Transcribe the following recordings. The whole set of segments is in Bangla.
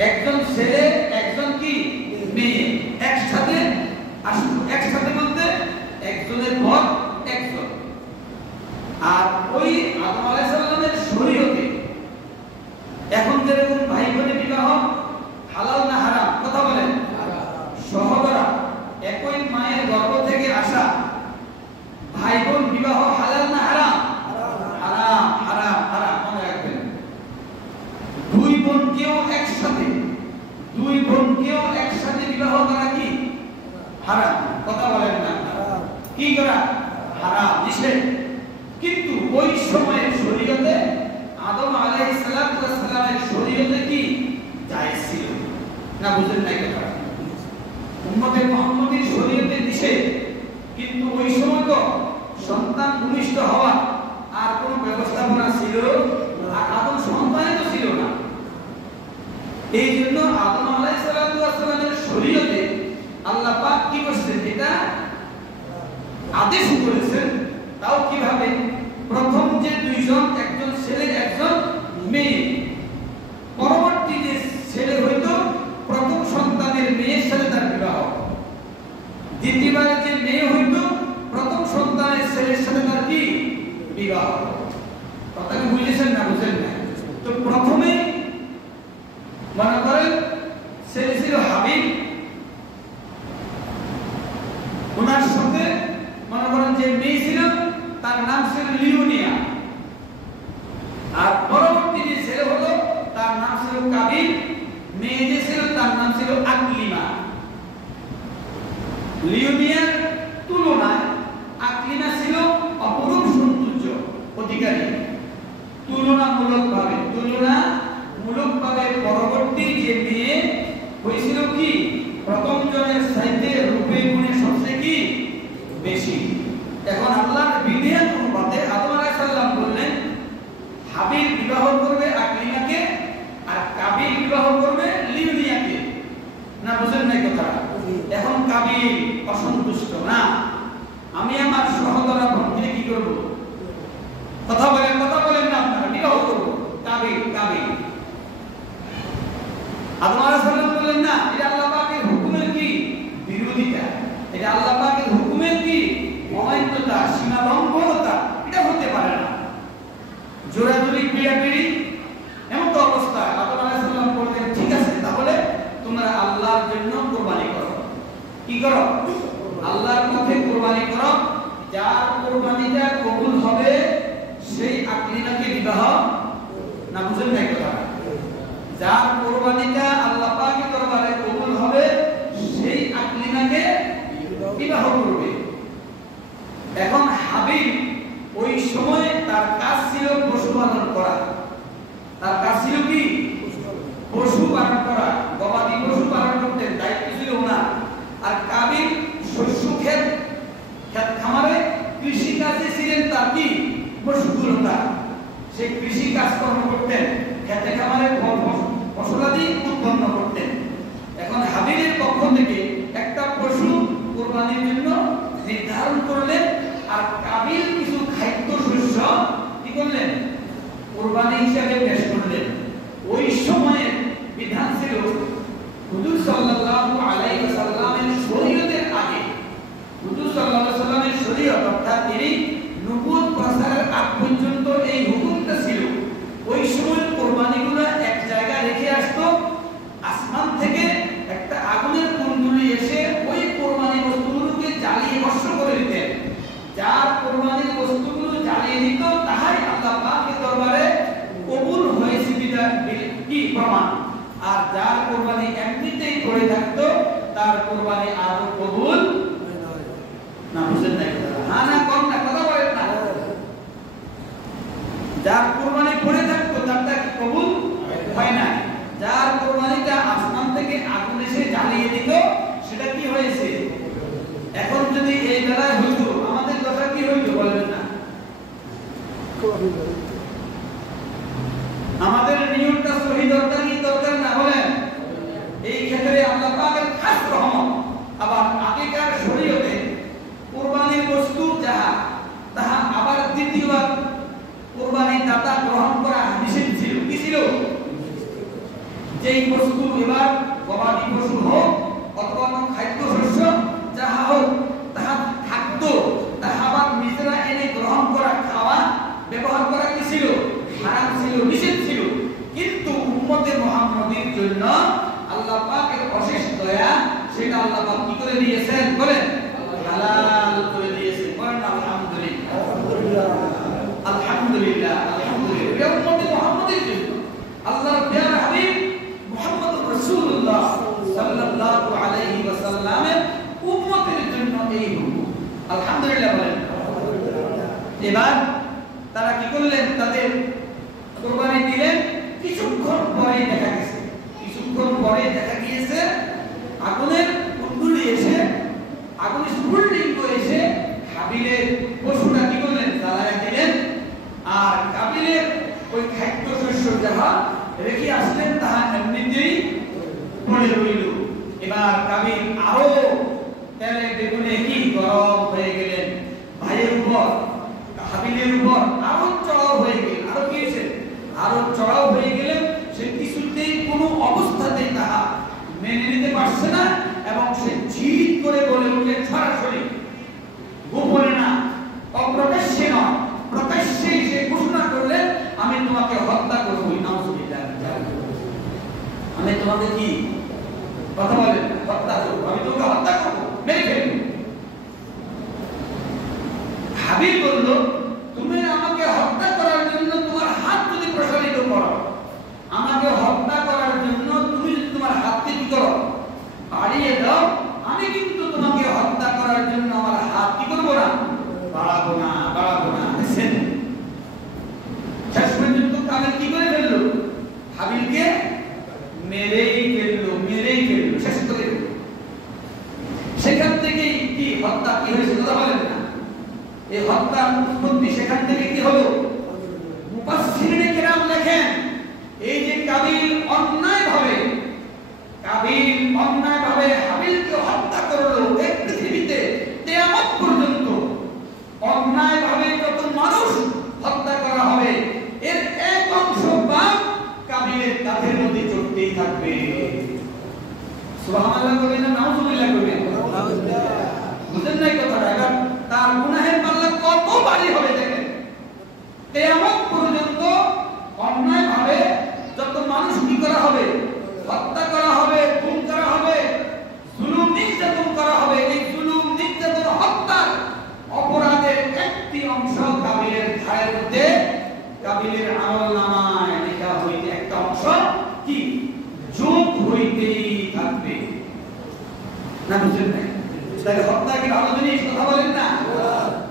একজন একজন ছেলে একজন কি মেয়ে একসাথে আসলো। একসাথে বলতে একজনের পর একজন। আর ওই আদম আলাইহিস সালামের শরীয়তে এখন যেরকম ভাই বোনের বিবাহ হালাল না হারাম, কথা বলেন? সহোদরা একই মায়ের গর্ভ থেকে আসা ভাই বোন বিবাহ হালাল না হারাম? হারাম হারাম হারাম, মনে রাখবেন। দুই বোনকেও একসাথে বিবাহ করা কি হারাম, কথা বলেন না? কি করা হারাম, নিষেধ। কিন্তু ওই সময়ের শরীয়তে আদম আলাইহিস সালামের শরীয়তে কি জায়েজ ছিল না? বুঝেন নাই কথা? উম্মতে মুহাম্মদীর শরীয়তে নিষেধ, কিন্তু ওই সময় তো সন্তান ভূমিষ্ঠ হওয়া আর কোনো ব্যবস্থাপনা ছিল আর আদম সন্তানই তো ছিল না। এই জন্য আদম আলাইহিস সালামের শরীয়তে আল্লাহ পাক কি করেছেন? এটা আদেশ করেছেন। তাও কিভাবে? প্রথম যে দুইজন, একজন ছেলে একজন মেয়ে, পরবর্তী যে ছেলে হইতো প্রথম সন্তানের মেয়ের সাথে তার বিবাহ, দ্বিতীয়বার যে মেয়ে হইতো প্রথম সন্তানের ছেলের সাথে তার কি বিবাহ। কথা কি বুঝেছেন না বুঝেন না? তো প্রথমে মনে করেন ছেলে ছিল হাবিল, ওনার সাথে মনে করেন যে মেয়ে ছিল তার নাম ছিল লিওনিয়া, আর পরবর্তী যে ছেলে হলো তার নাম ছিল কাবিল, মেয়ে যে ছিল তার নাম ছিল আকলিমা। লিওনিয়ার তুলনায় আকলিমা ছিল অপরূপ সৌন্দর্য অধিকারী। তুলনামূলকভাবে পরবর্তী যে মেয়ে হয়েছিল কি প্রথম জনের চাইতে রূপে গুণে সবচেয়ে কি বেশি। এখন আল্লাহর বিধান অনুপাতে আদম আলাইহিস সালাম বললেন হাবিল বিবাহ করবে আকলিমাকে আর কাবিল বিবাহ করবে লিওনিয়াকে। না বুঝেন নাই কথা? এখন কাবিল অসন্তুষ্ট, না আমি আমার সহোদরা বোনকে কি করব? কথা বলেন না আপনারা? বিবাহ করব কাবিল। আদম আলাইহিস সালাম বললেন না, এটা আল্লাহ পাকের হুকুমের কি বিরোধিতা, এটা আল্লাহ পাকের হুকুমের কি অমান্যতা, সীমা লঙ্ঘনতা, এটা হতে পারে না। জোরাজুরি পিড়াপিড়ি এমন তো অবস্থা। আদম আলাইহিস সালাম বললেন ঠিক আছে, তাহলে তোমরা আল্লাহর জন্য কুরবানি করো। কি করো? আল্লাহর পথে কুরবানি করো। যার কুরবানিটা কবুল হবে সেই আকলিমাকে বিবাহ, না বুঝেন নাই কথা? যার কুরবানিটা আল্লাহ পাকের দরবারে কবুল হবে সেই আকলিমাকে বিবাহ করবে। এখন হাবিল ওই সময় তার কাজ ছিল পশুপালন করা। তার কাজ ছিল কি পশুপালন করা, গবাদি পশু পালন করতেন, দায়িত্ব ছিল ওনার। আর কাবিল শস্য ক্ষেত খামারে কৃষি কাজে ছিলেন তার কি পশুগুলোতা, সে কৃষি কাজকর্ম করতেন, খেতে খামারে ফসলাদি উৎপন্ন করতেন। এখন হাবিলের পক্ষ থেকে একটা পশু কুরবানির জন্য নির্ধারণ করলেন, আর কাবিল কিছু খাদ্য শস্য কি করলেন কুরবানি হিসাবে পেশ করলেন। ওই সময়ের বিধান ছিল হুজুর সাল্লাল্লাহু আলাইহি ওয়াসাল্লামের শরীয়তের আগে, হুজুর সাল্লাল্লাহু আলাইহি ওয়াসাল্লামের শরীয়ত অর্থাৎ তিনি নবুয়ত প্রচারের আগ পর্যন্ত এই হুকুমটা ছিল। ওই সময় কুরবানিগুলো এক জায়গায় রেখে আসতো, আসমান থেকে একটা আগুনের কুণ্ডলী এসে ওই কুরবানি বস্তুগুলোকে জ্বালিয়ে ভস্ম করে দিতেন। যার কুরবানির বস্তুগুলো জ্বালিয়ে দিত তাহাই আল্লাহ পাকের দরবারে কবুল হয়েছে কি প্রমাণ। আর যার কুরবানি এমনিতেই পড়ে থাকতো তার কুরবানি আদৌ কবুল না। বুঝেন নাই কথা? হ্যাঁ না কম না, কথা বলেন না? যার কুরবানি পড়ে থাকতো তারটা কি কবুল হয় না। যার কুরবানিটা আসমান থেকে আগুন এসে জ্বালিয়ে দিত সেটা কি হয়েছে? এখন যদি এই বেলায় হইতো আমাদের কথা কি হইতো বলেন না? আমাদের নিয়মটা সহি দরকার কি দরকার না বলেন? এই ক্ষেত্রে আল্লাহ পাকের খাস রহমত। আবার আগেকার শরীয়তে কুরবানির বস্তু যাহা তাহা আবার দ্বিতীয়বার কুরবানির দাতা গ্রহণ করা গবাদি পশু হোক অথবা অন্য খাদ্যশস্য যাহা হোক তাহা খাদ্য তাহা আবার নিজেরা এনে গ্রহণ করা খাওয়া ব্যবহার করা কি ছিল? হারাম ছিল, নিষেধ ছিল। কিন্তু উম্মতে মুহাম্মাদের জন্য আল্লাহ পাকের অশেষ দয়া, সেটা আল্লাহ পাক কি করে দিয়েছেন বলেন? হালাল করে দিয়েছেন। বলেন আলহামদুলিল্লাহ, আলহামদুলিল্লাহ, আলহামদুলিল্লাহ। উম্মতে মুহাম্মাদের জন্য আল্লাহর প্রিয় হাবিব মুহাম্মদুর রাসূলুল্লাহ সাল্লাল্লাহু আলাইহি ওয়াসাল্লামের উম্মতের জন্য এই হুকুম। আলহামদুলিল্লাহ বলেন। এবার তারা কি করলেন? তাদের কুরবানি দিলেন। কিছুক্ষণ পরে দেখা গিয়েছে আগুনের কুণ্ডুলি এসে, আগুনের স্ফুলিঙ্গ এসে হাবিলের পশুটা কি করলেন? জ্বালায় দিলেন। আর কাবিলের ওই খাদ্য শস্য যাহা রেখে আসলেন তাহা এমনিতেই পড়ে রইল। এবার কাবিল আরো তেলে বেগুনে কি গরম হয়ে গেলেন। ভাইয়ের উপর, হাবিলের উপর আরো চড়াও হয়ে গেলেন। আরো কি হয়েছে? আরো চড়াও হয়ে গেলেন। সে কিছুতেই কোনো অবস্থাতেই তাহা মেনে নিতে পারছে না এবং সে জিদ করে বলে উঠে সরাসরি, গোপনে না, অপ্রকাশ্যে নয়, প্রকাশ্যে সে ঘোষণা করলেন, আমি তোমাকে হত্যা করব। নাউজুবিল্লাহ, আমি তোমাকে কি কথা বলেন? হত্যা করব, আমি তোমাকে হত্যা করব, মেরে ফেলব। হাবিল বলল, তুমি আমাকে হত্যা করার জন্য তোমার হাত যদি প্রসারিত করো, আমাকে হত্যা করার জন্য তুমি যদি তোমার হাতকে কি করো? বাড়িয়ে দাও, আমি কিন্তু তোমাকে হত্যা করার জন্য আমার হাত কি করবো না? বাড়াবো না। শেষ পর্যন্ত কাবিল কি করে ফেললো? হাবিলকে মেরেই ফেললো, শেষ করে দিল। সেখান থেকে কি হত্যা কি হয়েছে কথা বলেন না? এই হত্যার উৎপত্তি সেখান থেকে কি হলো? মুফাসসিরিনে কেরাম লেখেন, এই যে কাবিল অন্যায়ভাবে হাবিলকে হত্যা করলো, এই পৃথিবীতে কিয়ামত পর্যন্ত অন্যায়ভাবে যত মানুষ হত্যা করা হবে, এর এক অংশ পাপ কাবিলের কাঁধের মধ্যে চড়তেই থাকবে। সুবহানাল্লাহ বলেন না নাউজুবিল্লাহ বলেন? বুঝেন নাই কথাটা? এবার তার গুনাহের পাল্লা কত ভারী হবে দেখেন। কিয়ামত পর্যন্ত অন্যায়ভাবে যত মানুষ কি করা হবে? হত্যা করা হবে, খুন করা হবে, জুলুম নির্যাতন করা হবে। এই জুলুম নির্যাতন হত্যার অপরাধের একটি অংশ কাবিলের ঘাড়ের মধ্যে, কাবিলের আমলনামায় লেখা হইতে একটা অংশ কি যোগ হইতেই থাকবে। না বুঝেন নাই? তাহলে হত্যা কি ভালো জিনিস? কথা বলেন না?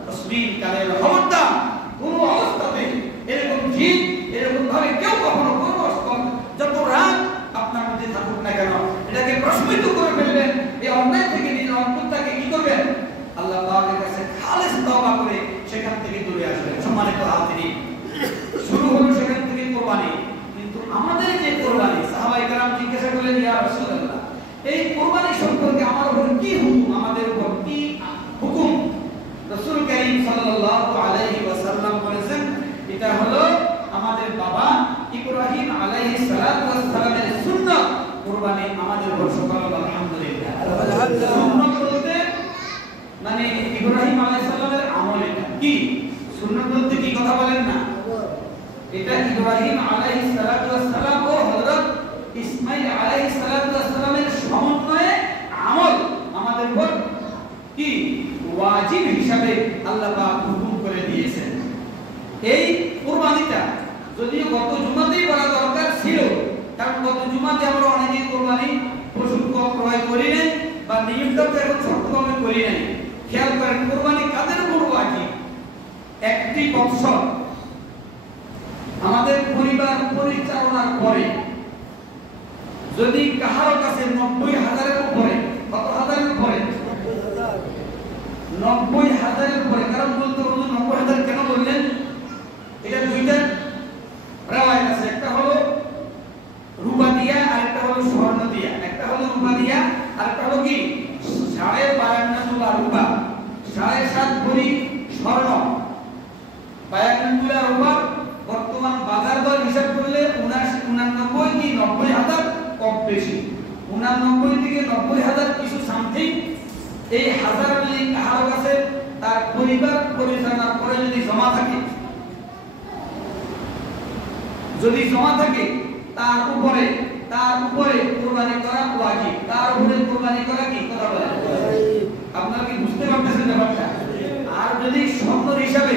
তসবিহ কালের খবরদার কোন অবস্থাতে এরকম জিদ, এরকম ভাবে কেউ কখনো কোনো যত রাগ আপনার মধ্যে থাকুক না কেন, এটাকে প্রশ্মিত করে ফেলবেন। এই অন্যায় থেকে নিজের অন্তরটাকে কি করবেন? আল্লাহ পাকের কাছে খালেস তওবা করে সেখান থেকে দূরে আসবেন। সম্মানিত হাজিরিন, শুরু হলো সেখান থেকে কোরবানি। কিন্তু আমাদের যে কোরবানি, সাহাবায়ে কেরাম জিজ্ঞাসা করলেন, ইয়া রাসূলুল্লাহ, এই কোরবানি সম্পর্কে আমার উপর কি হুকুম, আমাদের উপর কি হুকুম? রাসূল কারীম সাল্লাল্লাহু আলাইহি ওয়াসাল্লাম বলেছেন, এটা হলো আমাদের বাবা ইব্রাহিম আলাইহিস সালাতু ওয়াস সালামের সুন্নাত। কোরবানি আমাদের উপর সকল আলহামদুলিল্লাহ। সুন্নাত বলতে মানে ইব্রাহিম আলাইহিস সালামের আমল। এটা কি সুন্নাত বলতে কি কথা বলেন না? এটা ইব্রাহিম আলাইহিস সালাতু ওয়াস সালাম ও হযরত ইসমাঈল আলাইহিস সালাতু ওয়াস সালামের সমন্বয়ে আমল আমাদের উপর কি ওয়াজিব হিসাবে আল্লাহ পাক হুকুম করে দিয়েছেন। এই কুরবানিটা যদিও গত জুমাতেই বলা দরকার ছিল, কারণ গত জুমাতে আমরা অনেকেই কুরবানি পশু ক্রয় করি নাই বা নিয়মটাকে এখন ছোটভাবে করি নাই। খেয়াল করেন, কুরবানি কাদের উপর ওয়াজিব? একটি বছর আমাদের পরিবার পরিচালনার পরে যদি কাহার কাছে 90,000-এর উপরে, কত হাজারের উপরে? 90,000-এর উপরে। কারণ বলতে 90,000 কেন বললেন? এটা দুইটা রাওয়ায়াত আছে, একটা হলো রূপা দিয়া আর একটা হলো স্বর্ণ দিয়া। একটা হলো রূপা দিয়া আর একটা হলো কি 52.5 তোলা রূপা, 7.5 ভরি স্বর্ণ। 52 তোলা রূপা বর্তমান বাজার দর হিসাব করলে 99 কি 90,000 কম বেশি। 89 থেকে 90,000 কিছু সামথিং এই হাজার যদি কাহার কাছে তার পরিবার পরিচালনা করে যদি জমা থাকে তার উপরে কুরবানি করা ওয়াজিব। তার উপরে কুরবানি করা কি কথা বলেন? আপনারা কি বুঝতে পারতেছেন ব্যাপারটা? আর যদি স্বর্ণ হিসাবে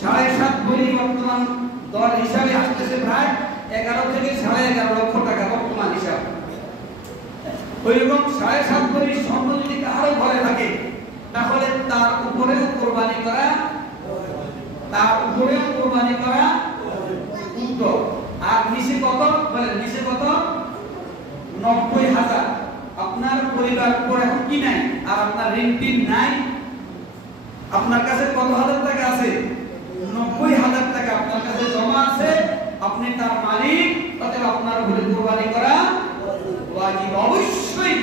7.5 ভরি বর্তমান দর হিসাবে আসতেছে প্রায় 11 থেকে 11.5 লক্ষ টাকা বর্তমান হিসাব। ওইরকম 7.5 ভরি স্বর্ণ যদি কারো ঘরে থাকে তাহলে তার উপরেও কুরবানি করা উত্তম। আর নিচে কত বলেন? নিচে কত? 90,000। আপনার পরিবার উপর এখন কি নাই আর আপনার ঋণ নাই, আপনার কাছে কত হাজার টাকা আছে? 90,000 টাকা আপনার কাছে জমা আছে, আপনি তার মালিক, অতএব আপনার উপরে কুরবানি করা ওয়াজিব। অবশ্যই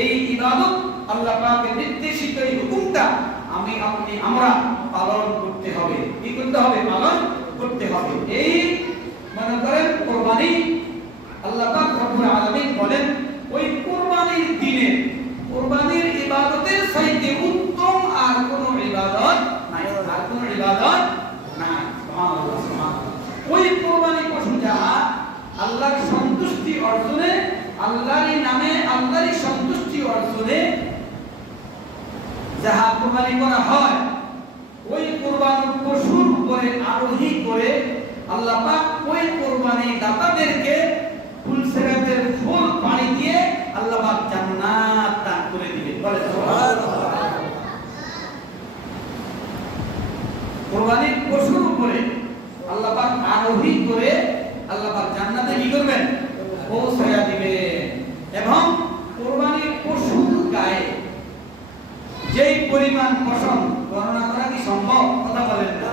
এই ইবাদত আল্লাহ পাকের নির্দেশিত এই হুকুমটা আমরা পালন করতে হবে। কি করতে হবে? পালন করতে হবে। এই মনে করেন কুরবানি আল্লাহ পাক রব্বুল আলামিন বলেন ওই কুরবানির দিনে কুরবানির ইবাদতের চাইতে উত্তম আর কোনো ইবাদত নাই, সুবহানাল্লাহ সুবহানাল্লাহ। ওই কুরবানি পশু যাহা আল্লাহর সন্তুষ্টি অর্জনে, আল্লাহর নামে আল্লাহর সন্তুষ্টি অর্জনে যাহা কুরবানি করা হয়, ওই কুরবানির পশুর উপরে আরোহী করে আল্লাহ পাক ওই কুরবানি দাতাদেরকে ফুলসেরাতের ফুল পানি দিয়ে আল্লাহ পাক জান্নাত দান করে দিবেন। বলে সুবহানাল্লাহ। কুরবানির পশুর উপরে আল্লাহ পাক আরোহী করে আল্লাহ পাক জান্নাতে কি করবেন? পৌঁছায়া দিবেন। এবং কুরবানির পশুর গায়ে যেই পরিমাণ পশম গণনা করা কি সম্ভব? কথা বলেন না।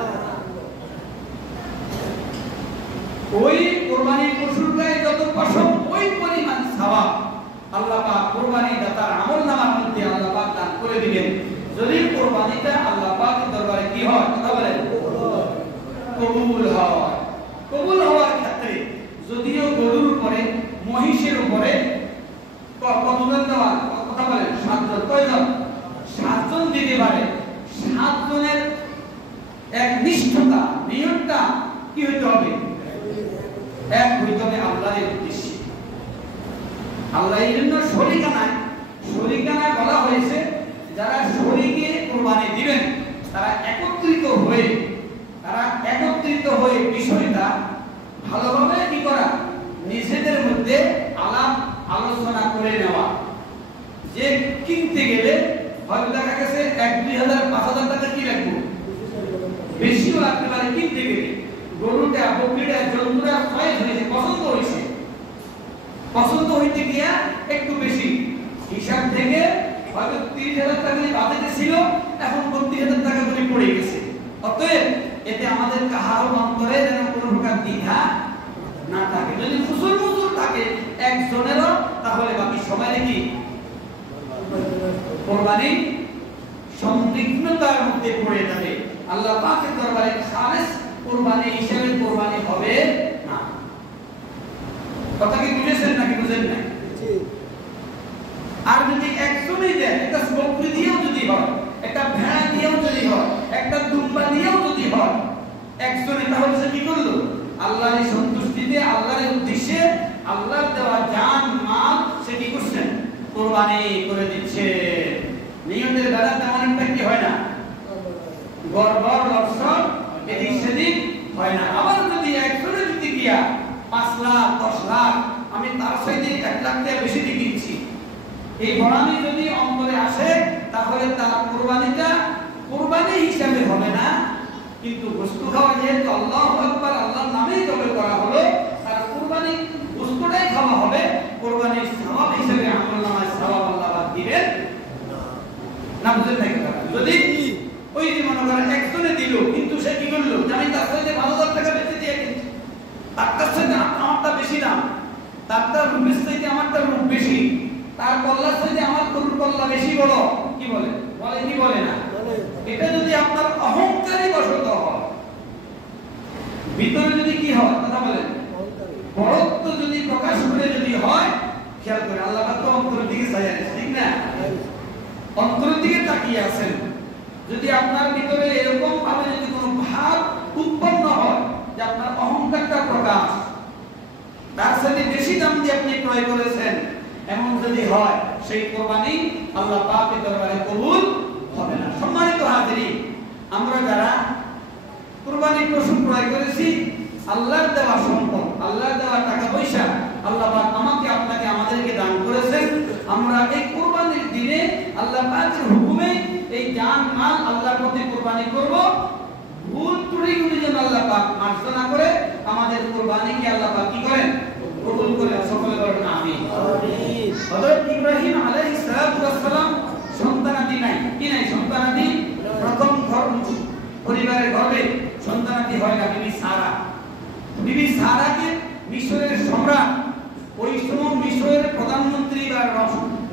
ওই কুরবানির পশুর গায়ে যত পশম ওই পরিমাণ সওয়াব আল্লাহ পাক কুরবানি দাতার আমলনামার মধ্যে আল্লাহ পাক দান করে দিবেন। যদি কুরবানিটা আল্লাহ পাকের দরবারে কি হয়? কথা বলেন, কবুল হয়। কবুল হওয়ার ক্ষেত্রে যদিও গরুর উপরে মহিষের উপরে কতজন দেওয়ার কথা বলেন? 7 জন। কয়জন? 7 জন দিতে পারে। 7 জনের এক নিষ্ঠতা নিয়তটা কি হইতে হবে? এক হইতে হবে আল্লাহর উদ্দেশ্যে। আল্লাহ এই জন্য শরীকানায় বলা হয়েছে যারা শরীকে কুরবানি দিবেন তারা একত্রিত হয়ে বিষয়টা ভালোভাবে কি করা? নিজেদের মধ্যে আলাপ আলোচনা করে নেওয়া। যে কিনতে গেলে হয়তো দেখা গেছে 1-2,000 5,000 টাকা কি লাগবে, বেশিও লাগতে পারে। কিনতে গেলে গরুটা বকরিটা জন্তুটা চয়েস হয়েছে, পছন্দ হইতে গিয়া একটু বেশি হিসাব থেকে হয়তো 30,000 টাকা বাজেটে ছিল, এখন 32,000 টাকা করে পড়ে গেছে। অতএব এতে আমাদের কাহারও অন্তরে যেন কোনো প্রকার দ্বিধা না থাকে। যদি ফুসুল মুসুল থাকে একজনেরও, তাহলে বাকি সবাই কি কুরবানি সংদিগ্ধতার মধ্যে পড়ে যাবে। আল্লাহ পাকের দরবারে খালেস কুরবানি হিসেবে কুরবানি হবে না। কথা কি বুঝেছেন নাকি বুঝেন না? আর যদি একজনই দেয়, একটা বকরি দিয়েও যদি হয়, একটা ভেড়া দিয়েও যদি হয়, একটা দুম্বা দিয়েও যদি হয়, একজনে, তাহলে সে কি করলো? আল্লাহর সন্তুষ্টিতে, আল্লাহর উদ্দেশ্যে, আল্লাহর দেওয়া জান মাল সে কি করছেন? কুরবানি করে দিচ্ছে। নিয়তের বেলা তেমন একটা কি হয় না, গড়বড় লড়সড় এদিক সেদিক হয় না। আবার যদি একজনে যদি গিয়া 5 লাখ 10 লাখ আমি তার সাথে 1 লাখ টাকা বেশি দিয়ে কিনছি, এই বড়ামি যদি অন্তরে আসে, তাহলে তার কুরবানিটা কুরবানি হিসাবে হবে না। কিন্তু গোশত খাওয়া যেহেতু আল্লাহু আকবার, আল্লাহর নামেই তবে করা হলো, তার কুরবানি গোশতটাই খাওয়া হবে। কুরবানির সওয়াব হিসেবে আমলনামায় সওয়াব আল্লাহ দিবেন না। বুঝেন নাকি? যদি ওই যে মনে করেন একজনে দিল, কিন্তু সে কি করলো? আমি তার সাথে 5,000 টাকা বেশি দিয়ে কিনছি, তার সাথে আমারটা বেশি দাম, তারটা রূপের সাথে আমারটা রূপ বেশি, তার কল্লার সাথে আমার কল্লা বেশি বড়, কি বলে? বলে কি বলে না? এটা যদি আপনার অহংকারী বশত হয়, ভিতরে যদি কি হয়? কথা বলেন, বড়ত্ব যদি প্রকাশ করে যদি হয়, খেয়াল খেয়াল করে আল্লাহ পাক তো অন্তরের দিকে চাইয়া আছে, ঠিক না? অন্তরের দিকে তাকিয়ে আছেন। যদি আপনার ভিতরে এরকম ভাবে যদি কোনো ভাব উৎপন্ন হয় যে আপনার অহংকারটা প্রকাশ, তার সাথে বেশি দাম দিয়ে আপনি ক্রয় করেছেন, এমন যদি হয় সেই কোরবানি আল্লাহ পাকের দরবারে কবুল হবে না। সম্মানিত হাজিরিন, আমরা যারা কোরবানি পশু ক্রয় করেছি, আল্লাহর দেওয়া সম্পদ, আল্লাহর দেওয়া টাকা পয়সা আল্লাহ পাক আমাকে আপনাকে আমাদেরকে দান করেছেন। আমরা এই কোরবানির দিনে আল্লাহ পাকের হুকুমে এই জান মাল আল্লাহর পথে কোরবানি করব। ভুল ত্রুটিগুলি যেন আল্লাহ পাক মার্জনা করে আমাদের কোরবানিকে আল্লাহ পাক কি করেন? কবুল করেন। সকলে বলেন আমিন। হযরত ইব্রাহিম আলাইহিস সালাম সন্তানাদি নাই, কি নাই? সন্তানাদি প্রথম পরিবারের গর্ভে সন্তানাদি হয় না। বিবি সারাকে মিশরের সম্রাট, ওই সময় মিশরের প্রধানমন্ত্রী বা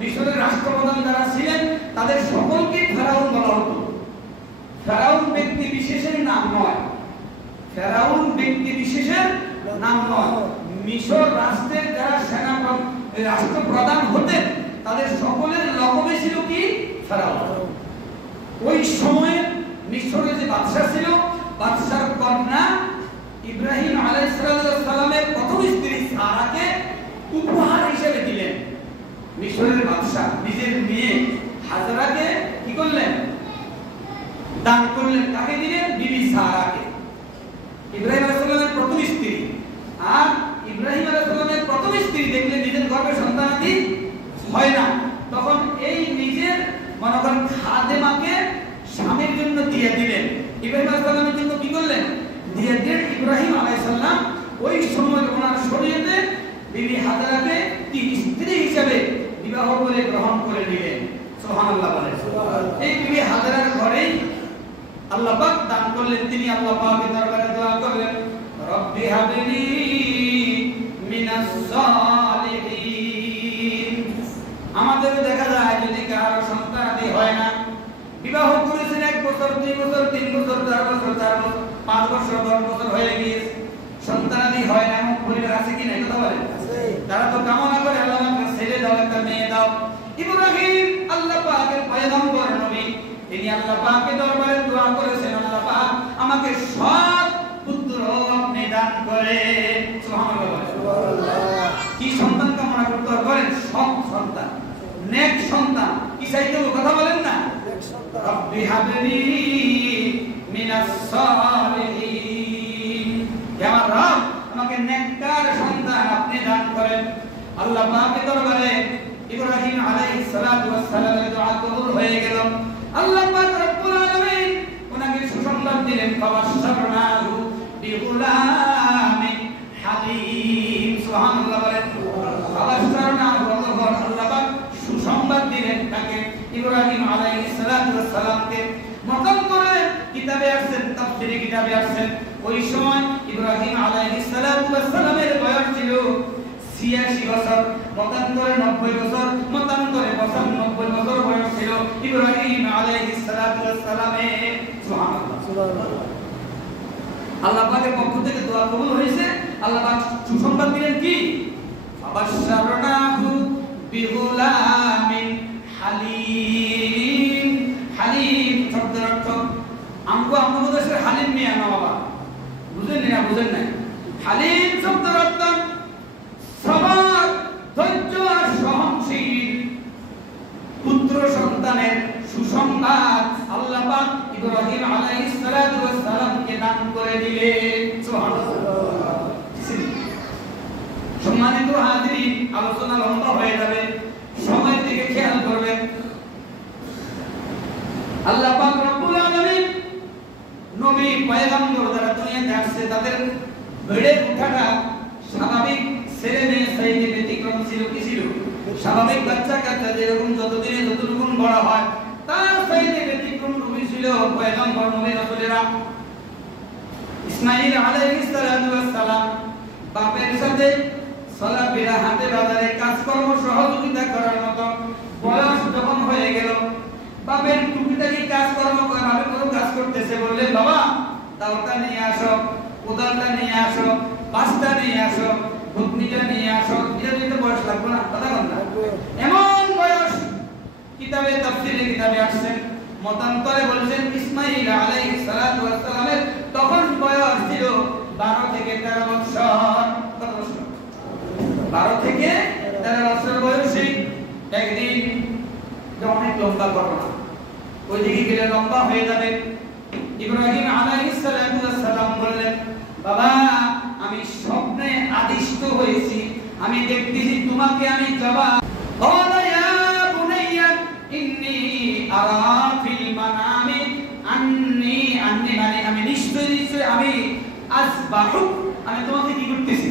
মিশরের রাষ্ট্রপ্রধান যারা ছিলেন তাদের সকলকে ফেরাউন বলা হতো। ফেরাউন ব্যক্তি বিশেষের নাম নয়, ফেরাউন ব্যক্তি বিশেষের নাম নয়। মিশর রাষ্ট্রের যারা রাষ্ট্রপ্রধান হতেন তাদের সকলের লকবে ছিল কি? ফেরাউন। ওই সময়ে মিশরের যে বাদশা ছিল, বাদশার কন্যা ইব্রাহিম আলাইহিস সালামের প্রথম স্ত্রী সারাকে উপহার হিসেবে দিলেন। মিশরের বাদশা নিজের মেয়ে হাজরাকে কি করলেন? দান করলেন। কাকে দিলেন? বিবি সারাকে, ইব্রাহিম আলাইহিস সালামের প্রথম স্ত্রী। আর ইব্রাহিম আলাইহিস সালামের প্রথম স্ত্রী দেখলেন নিজের গর্ভে সন্তানাদি হয় না, তখন এই নিজের মনে করেন খাদেমাকে স্বামীর জন্য দিয়ে দিলেন। ইব্রাহিম আলাইহিস সালামের জন্য কি করলেন? দিয়ে দিলেন। ইব্রাহিম আলাইহিস সালাম ওই সময় ওনার শরীয়তে বিবি হাজরাকে স্ত্রী হিসেবে বিবাহ করে গ্রহণ করে নিলেন। সুবহানাল্লাহ বলেন। এই বিবি হাজরার ঘরেই আল্লাহ পাক দান করলেন। তিনি আল্লাহ পাকের দরবারে দোয়া করলেন, রব্বি হাবলি মিনাস সালিহিন। আমাদের দেখা যায় যদি কারো সন্তানাদি হয় না, বিবাহ করেছেন 1 বছর, 2 বছর, 3 বছর, 4 বছর, 5 বছর, 10 বছর হয়ে গিয়েছে, সন্তানাদি হয় না, এমন পরিবার আছে কি না? কথা বলেন। তারা তো কামনা করে আল্লাহ আমাকে ছেলে দাও, একটা মেয়ে দাও। ইব্রাহিম আল্লাহ পাকের পয়গম্বর নবী, তিনি আল্লাহ পাকের দরবারে দোয়া করেছেন, আল্লাহ পাক আমাকে সৎ পুত্র আপনি দান করেন। সুবহানাল্লাহ। কি সন্তান কামনা করতে পারেন? সৎ সন্তান, নেক সন্তান। কি চাইতে হবে? কথা বলেন না। রব্বি হাবলি মিনাস সালিহিন। হে আমার রব, আমাকে নেককার সন্তান আপনি দান করেন। আল্লাহ পাকের দরবারে ইব্রাহিম আলাইহিস সালাতু ওয়াস সালামের দোয়া কবুল হয়ে গেল। আল্লাহ পাক রব্বুল আলামিন ওনাকে সুসংবাদ দিলেন, ফাবাশশারনাহু বিগুলামিন হালিম। সুবহানাল্লাহ বলেন। ফাবাশশারনাহু, আল্লাহ পাক সুসংবাদ দিলেন তাকে, ইব্রাহিম আলাইহিস সালাতু ওয়াস সালামকে। মতান করে কিতাবে আসছেন, তাফসীরে কিতাবে আসছেন, ওই সময় ইব্রাহিম আলাইহিস সালাতু ওয়াস সালামের বয়স ছিল 86 বছর, মতান্তরে 90 বছর, মতান্তরে 95 বছর বয়স ছিল ইব্রাহিম আলাইহিস সালাতু ওয়াস সালামের। সুবহানাল্লাহ। আল্লাহ পাকের পক্ষ থেকে দোয়া কবুল হয়েছে। আল্লাহ পাক সুসংবাদ দিলেন কি? ফাবাশশারনাহু বিগুলামিন হালিম। হালিম শব্দের অর্থ আমগো দেশের হালিম মিয়া না বাবা, বুঝেন না? বুঝেন না? হালিম শব্দের অর্থ সবার ধৈর্য আর সহনশীল। পুত্র সন্তানের সুসংবাদ আল্লাহ পাক ইব্রাহিম আলাইহিস সালাতু ওয়াস সালামকে দান করে দিলেন। সুবহানাল্লাহ। সম্মানিত হাজিরিন, আলোচনা লম্বা হয়ে যাবে, সময় দিকে খেয়াল করবেন। আল্লাহ পাক রব্বুল আলামিন নবী পয়গম্বর যারা দুনিয়াতে আসছে তাদের বেড়ে ওঠাটা স্বাভাবিক ছেলে মেয়ে চাইতে ব্যতিক্রম ছিল। কি ছিল? স্বাভাবিক বাচ্চা কাচ্চা যেরকম যতদিনে যতটুকু বড় হয় তার চাইতে ব্যতিক্রম নবী ছিল পয়গম্বর নবী রাসূলেরা। ইসমাঈল আলাইহিস সালাম বাপের সাথে চলাফেরা, হাতে বাজারে কাজকর্ম সহযোগিতা করার মতো বয়স যখন হয়ে গেল, বাপের টুকিটাকি কাজকর্ম করে ভাবে কোনো কাজ করতেছে, বললেন বাবা দাওটা নিয়ে আসো, কোদালটা নিয়ে আসো, বাঁশটা নিয়ে আসো, খুতনিটা নিয়ে আসো, এটা দিতে বয়স লাগবে না, কথা বল না, এমন বয়স। কিতাবে তাফসীরে কিতাবে আসছে, মতান্তরে বলেছেন ইসমাঈল আলাইহিস সালাতু ওয়াস সালামের তখন বয়স ছিল 12 থেকে 13 বছর। কত বছর? 12 থেকে 13 বছর বয়সে একদিন, অনেক লম্বা ঘটনা, ওইদিকে গেলে লম্বা হয়ে যাবে। ইব্রাহিম আলাইহিস সালাতু ওয়াস সালাম বললেন, বাবা আমি স্বপ্নে আদিষ্ট হয়েছি, আমি দেখতেছি তোমাকে আমি জবাব। ক্বালা ইয়া বুনাইয়া ইন্নী আরা ফিল মানামি আন্নী মানে আমি নিশ্চয়ই আমি আসবাহু, আমি তোমাকে কি করতেছি?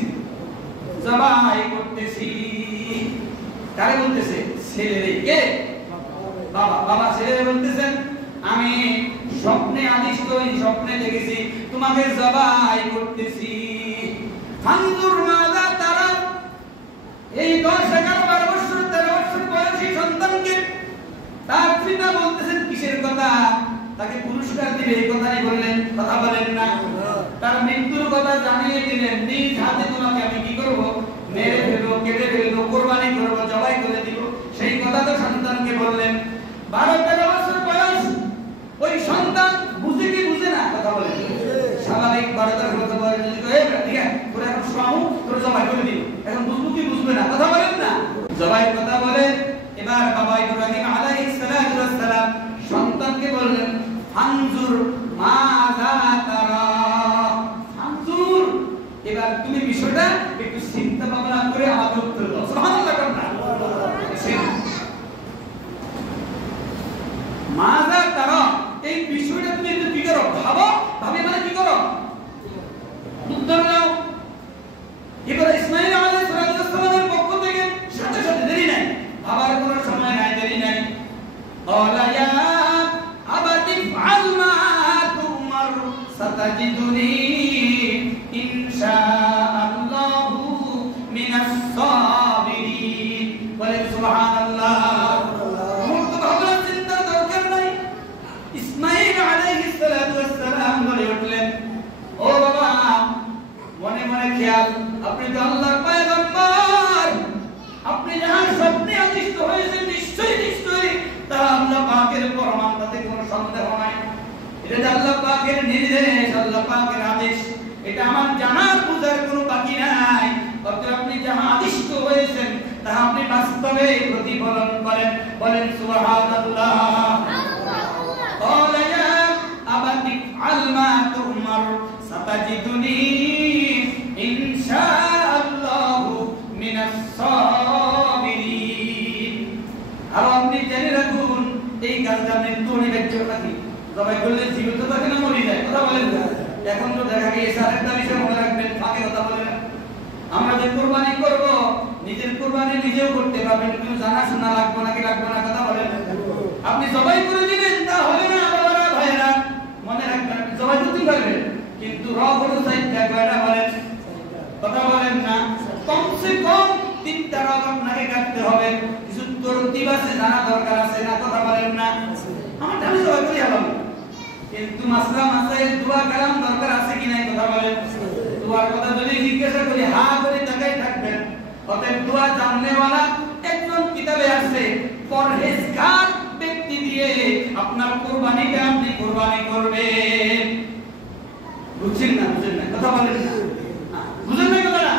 জবাই করতেছি। কারে বলতেছে? ছেলেরে। কে? বাবা। বাবা ছেলেরে বলতেছেন, আমি স্বপ্নে আদিষ্ট হই, স্বপ্নে দেখেছি তোমাকে জবাই করতেছি। ফানজুর মাযা তারা, এই 10 11 12 বছর 13 বছর বয়সী সন্তানকে তার পিতা বলতেছেন কিসের কথা? তাকে পুরস্কার দিবে এই কথাই বললেন, কথা বলেন না। তার মৃত্যুর কথা জানিয়ে দিলেন, নিজ হাতে তোমাকে আমি কি করব? মেরে ফেলবো, কেটে ফেলবো, কুরবানি করব, জবাই করে দিব, সেই কথা তো সন্তানকে বললেন। 12 13 বছর বয়স ওই সন্তান বুঝে কি বুঝে না? কথা বলেন। স্বাভাবিক 12 13 বছর বয়স যদি কয় ঠিক আছে তোরা এখন শামু তোরা জবাই করে দিও, এখন বুঝবো কি বুঝবে না? কথা বলেন না। জবাইয়ের কথা বলে এবার বাবা ইব্রাহিম আলাইহিস সালাতু ওয়াস সালাম সন্তানকে বললেন, ফানজুর মাযা তারা, ফানজুর, এবার তুমি বিষয়টা একটু চিন্তা ভাবনা করে আমাকে উত্তর দাও। সুবহানাল্লাহ। মাযা তারা, এই বিষয়টা তুমি একটু কি করো? ভাবো, ভাবে মানে কি করো? উত্তর দাও। এবার ইসমাঈল আলাইহিস সালামের পক্ষ থেকে সাথে সাথে দেরি নাই, ভাবার কোনো সময় নাই, দেরি নাই। ক্বালা ইয়া আবাতি ফাআল মা তুমার সাতাজিদুনি ইনশাআল্লাহু মিনাস সাবিরিন। বলেন সুবহানাল্লাহ। মুক্ত ভাবনার চিন্তার দরকার নাই। ইসমাঈল আলাইহিস সালাতু ওয়াস সালাম বলে উঠলেন, ও বাবা মনে মনে খেয়াল, আপনি তো আল্লাহর পয়গম্বর, আপনি যাহার স্বপ্নে আদিষ্ট হয়েছেন নিশ্চয়ই তা আল্লাহ পাকের ফরমান, তাতে কোনো সন্দেহ নাই। এটা যে আল্লাহ পাকের নির্দেশ, আল্লাহ পাকের আদেশ, এটা আমার জানার বুঝার কোনো বাকি নাই। অতএব আপনি যাহা আদিষ্ট হয়েছেন তা আপনি বাস্তবে প্রতিফলন করেন। বলেন সুবহানাল্লাহ। ক্বালা ইয়া আবাতি ফাআল মা তুমার সাতাজিদুনি ইনশাআল্লাহু মিনাস সাবিরিন। আর আপনি জেনে রাখুন এই কাজটা মৃত্যু অনিবার্য নাকি? জবাই করলে জীবিত থাকে না মরে যায়? কথা বলেন না। এখন তো দেখা গিয়েছে আরেকটা বিষয় মনে রাখবেন, ফাঁকে কথা বলেন। আমরা যে কুরবানি করব, নিজের কুরবানি নিজেও করতে পারবেন, কিন্তু জানাশোনা লাগবে নাকি লাগবে না? কথা বলেন। আপনি জবাই করে দিবেন তা হবে না বাবারা ভাইরা, মনে রাখবেন আপনি জবাই করতে পারবেন, কিন্তু রব হলো সাইদটা কয়টা বলেন? কথা বলেন না। কমসে কম 3টা রব আপনাকে কাটতে হবে, কিছু তরতিব আছে জানা দরকার আছে না? কথা বলেন না। আমার আমি জবাই করি হলাম, কিন্তু মাসলা মাসাইল দোয়া কালাম দরকার আছে কি নাই? কথা বলেন। দোয়ার কথা যদি জিজ্ঞাসা করি হা করে তাকাই থাকবেন। অতএব দোয়া জাননেওয়ালা একজন কিতাবে আছে, পরহেজগার ব্যক্তি দিয়ে আপনার কুরবানিটা আপনি কুরবানি করবেন। বুঝছেন না? বুঝেন না? কথা বলেন না। বুঝেন না কথাটা?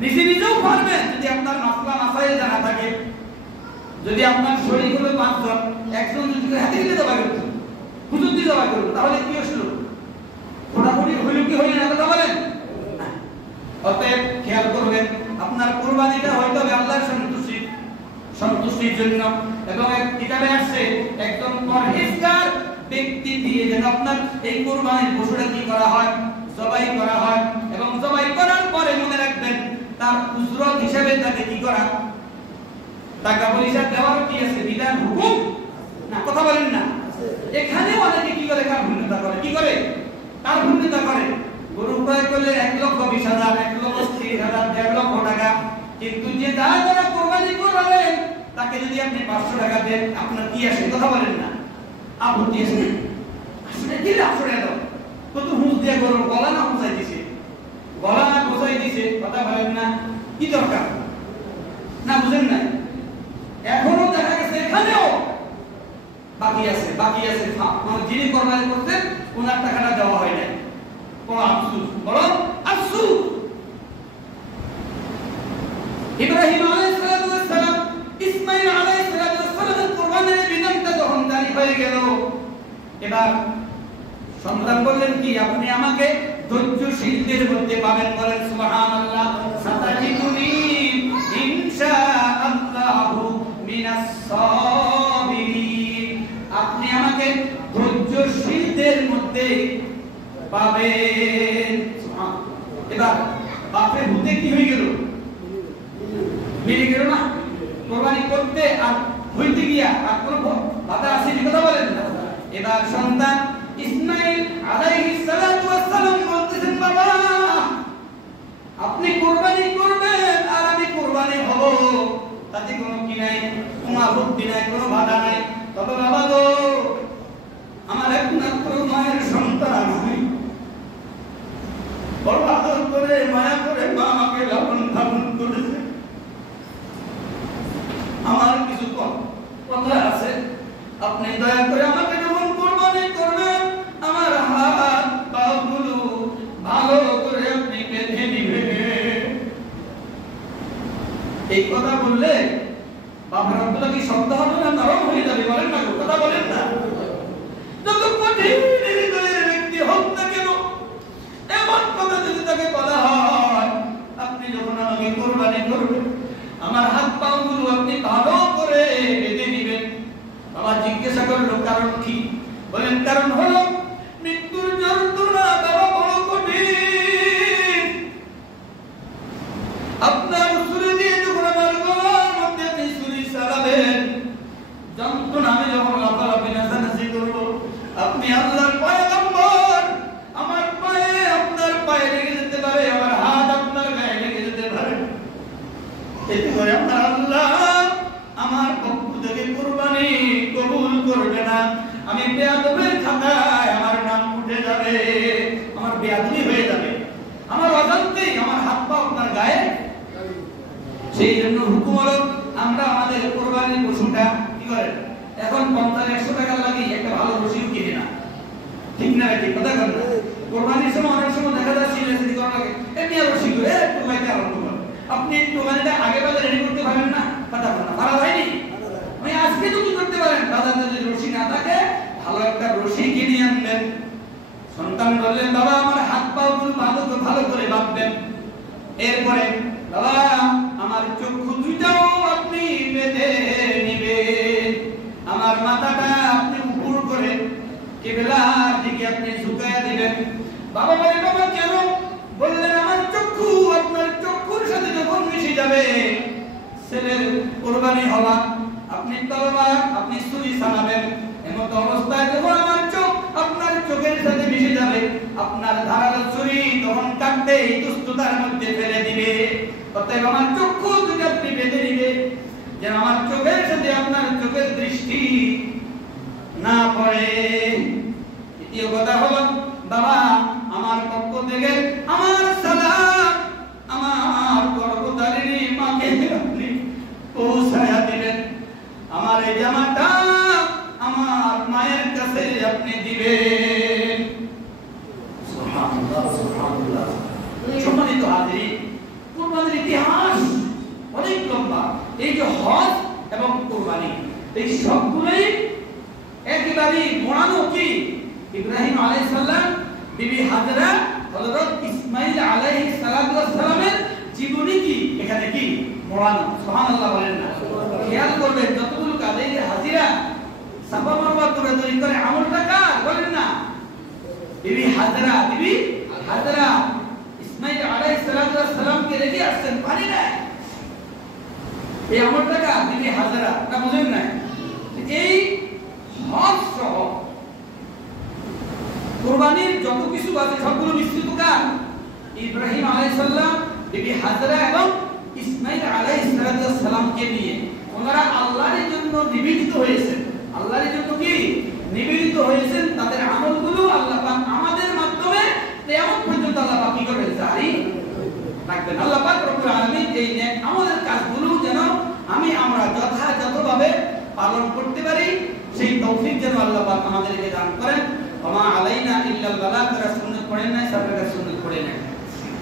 নিজেও পারবেন যদি আপনার মাসলা মাসাইল জানা থাকে। যদি আপনার শরীর হলো 5 জন, একজন যদি হাতে গেলে জবাই করতো, হুজুর দিয়ে জবাই করতো, তাহলে কি হলো? ফোটাফুটি হইল কি হইল না? কথা বলেন। অতএব খেয়াল করবেন আপনার কুরবানিটা হয়তো আল্লাহর সন্তুষ্টির জন্য, এবং এক কিতাবে আসছে একজন পরহেজগার ব্যক্তি দিয়ে যেন আপনার এই কুরবানির পশুটা কি করা হয়? জবাই করা হয়। এবং জবাই করার পরে মনে রাখবেন তার উজরত হিসেবে তাকে কি করা? টাকা পয়সা দেওয়ার কি আছে? বিধান হুকুম না? কথা বলেন না। এখানে অনেকে কি করে? কার ভূমিকা করে? কি করে? কার ভূমিকা করে? গরু ক্রয় করলে 1,20,000, 1,30,000, 1.5 লক্ষ টাকা, কিন্তু যে যারা কোরবানি করবেন তাকে যদি আপনি 500 টাকা দেন, আপনার কি আসে? কথা বলেন না। আপত্তি আসে? আসলে কি 500 টাকা দাও? কত হুঁশ দিয়ে গরুর গলা না হুঁচাই দিছে, গলা না হুঁচাই হয়ে দিয়েছে, কথা বলেন না, কি দরকার? না বুঝেন না? এখনো দেখা গেছে এখানেও বাকি আছে মানে যিনি কোরবানি করতেন ওনার টাকাটা দেওয়া হয় নাই। বড় আফসোস, বড় আফসোস। ইব্রাহিম আলাইহিস সালাম, ইসমাঈল আলাইহিস সালামের কোরবানির বিধানটা যখন জারি হয়ে গেল, এবার সন্তান বললেন কি, আপনি আমাকে ধৈর্যশীলদের মধ্যে পাবেন, বলেন সুবহানাল্লাহ। সাতাজিদুনি ইনশাআল্লাহু মিনাস সাবিরিন, আপনি আমাকে ধৈর্যশীলদের মধ্যে পাবেন। এবার বাপের হুতে কি হয়ে গেল? মিলে গেল না? কোরবানি করতে আর হইতে গিয়া আর কোন বাধা আছে কি, কথা বলেন না? এবার সন্তান ইসমাঈল আলাইহিস সালাতু ওয়াস সালাম বলতেছেন, বাবা আপনি কোরবানি করবেন আর আমি কোরবানি হব, তাতে কোনো কি নাই, কোনো আপত্তি নাই, কোনো বাধা নাই। তবে বাবা গো, আমার একমাত্র মায়ের সন্তান, আমি বড় আদর করে মায়া করে মা আমাকে লালন পালন করেছে, আমার কিছু কথা আছে, আপনি দয়া করে আমাকে যখন কোরবানি করবেন আমার হাত পাগুলো ভালো করে আপনি বেঁধে দিবেন। এই কথা বললে বাবার অন্তর কি শব্দ হবে না নরম হয়ে যাবে? বলেন না, কথা বলেন না। যত কঠিন হৃদয়ের ব্যক্তি হোক না কেন, এমন কথা যদি তাকে বলা হয়, আপনি যখন আমাকে কোরবানি করবেন আমার হাত পাগুলো আপনি ভালো করে বেঁধে দিবেন। বাবা জিজ্ঞাসা করলো কারণ কি? বলেন কারণ হলো মৃত্যুর যন্ত্রণা বাবা বড় কঠিন। আপনার ছুরি দিয়ে যখন আমার গলার মধ্যে আপনি ছুরি চালাবেন, যন্ত্রণা আমি যখন লাফালাফি নাচানাচি করবো, আপনি আল্লাহর পয়গম্বর, আমার পায়ে আপনার পায়ে লেগে যেতে পারে, আমার হাত আপনার গায়ে লেগে যেতে পারে, এতে করে আমার আল্লাহ আমার পক্ষ থেকে কোরবানি কবুল করবে না। আমি বেয়াদবের খাতায় আমার নাম উঠে যাবে, আমার বেয়াদবি হয়ে যাবে, আমার অজান্তেই আমার হাত পা আপনার গায়ে। সেই জন্য হুকুম হলো আমরা আমাদের কোরবানির পশুটা কি করেন, এখন 50-100 টাকা লাগিয়ে একটা ভালো রশিও কিনে না, ঠিক না? ঠিক কথা বলেন না? কোরবানির সময় অনেক সময় দেখা যায় সিলেসি করা লাগে, এমনি রশি করে একটু লাইতে আরম্ভ করেন। আপনি কোরবানিটা আগে বাজে রেডি করতে পারেন না, কথা বলেন না, পারা হয়নি? আমি আজকে তো কি করতে পারেন, বাজারে যদি রশি না থাকে ভালো একটা রশি কিনে আনবেন। সন্তান বললেন, বাবা আমার হাত পা ভালো করে বাঁধবেন, এরপরে বাবা আমার চক্ষু দুইটাও আপনি বেঁধে নিবেন, আমার মাথাটা আপনি উপর করে কিবলার দিকে আপনি ঝুঁকায়া দিবেন। বাবা বলে, বাবা কেন? বললেন আমার চক্ষু আপনার চক্ষুর সাথে যখন মিশে যাবে ছেলের কোরবানি হওয়া, আপনি তলোয়ার আপনি ছুরি চালাবেন, এমত অবস্থায় যখন আমার চোখ আপনার চোখের সাথে মিশে যাবে, আপনার ধারালো ছুরি তখন কাটতে দুষ্টতার মধ্যে ফেলে দিবে। অতএব আমার চক্ষু যদি আপনি বেঁধে দিবে, যেন আমার চোখের সাথে আপনার চোখের দৃষ্টি না পড়ে। দ্বিতীয় কথা হলো, বাবা আমার পক্ষ থেকে আমার সালাম আমার গর্ভধারিণী মাকে আপনি পৌঁছায়া দিবেন, আমার এই জামাটা আমার মায়ের কাছে আপনি দিবেন। সুবহানাল্লাহ, সুবহানাল্লাহ। সম্মানিত হাজিরিন, কুরবানির ইতিহাস অনেক লম্বা। এই যে হজ এবং কুরবানি, এই সবগুলোই একেবারে মোড়ানো কি ইব্রাহিম আলাইহিস সালাম, বিবি হাজরা, হযরত ইসমাঈল আলাইহিস সালামের জীবনী কি এখানে কি মোড়ানো। সুবহানাল্লাহ বলেন না? খেয়াল করবেন যতগুলো কাজে হাজিরা সাফা মারওয়া দৌড়াদৌড়ি করে আমলটা কার বলেন না? বিবি হাজরা ইসমাঈল আলাইহিস সালামকে রেখে আসছেন পানি নাই, এই আমলটা কার? বিবি হাজরা। না বুঝেন না? এই হজ সহ কুরবানির যত কিছু আছে সবগুলো মিশ্রিত কার? ইব্রাহিম আলাইহিস সালাম, বিবি হাজরা এবং ইসমাঈল আলাইহিস সালামকে নিয়ে। ওনারা আল্লাহর জন্য নিবেদিত হয়েছেন, আল্লাহর জন্য কি নিবেদিত হয়েছেন। তাদের আমলগুলো আল্লাহ পাক আমাদের মাধ্যমে কিয়ামত পর্যন্ত আল্লাহ পাক কি করবেন? জারি থাকবেন। আল্লাহ পাক রব্বুল আলামিন এই নেক আমাদের কাজগুলো যেন আমরা যথাযথভাবে পালন করতে পারি, সেই তৌফিক যেন আল্লাহ পাক আমাদেরকে দান করেন। ওয়া মা আলাইনা ইল্লাল বালাগ। যারা সুন্নাত পড়েন না, সরকার সুন্নাত পড়ে নেন।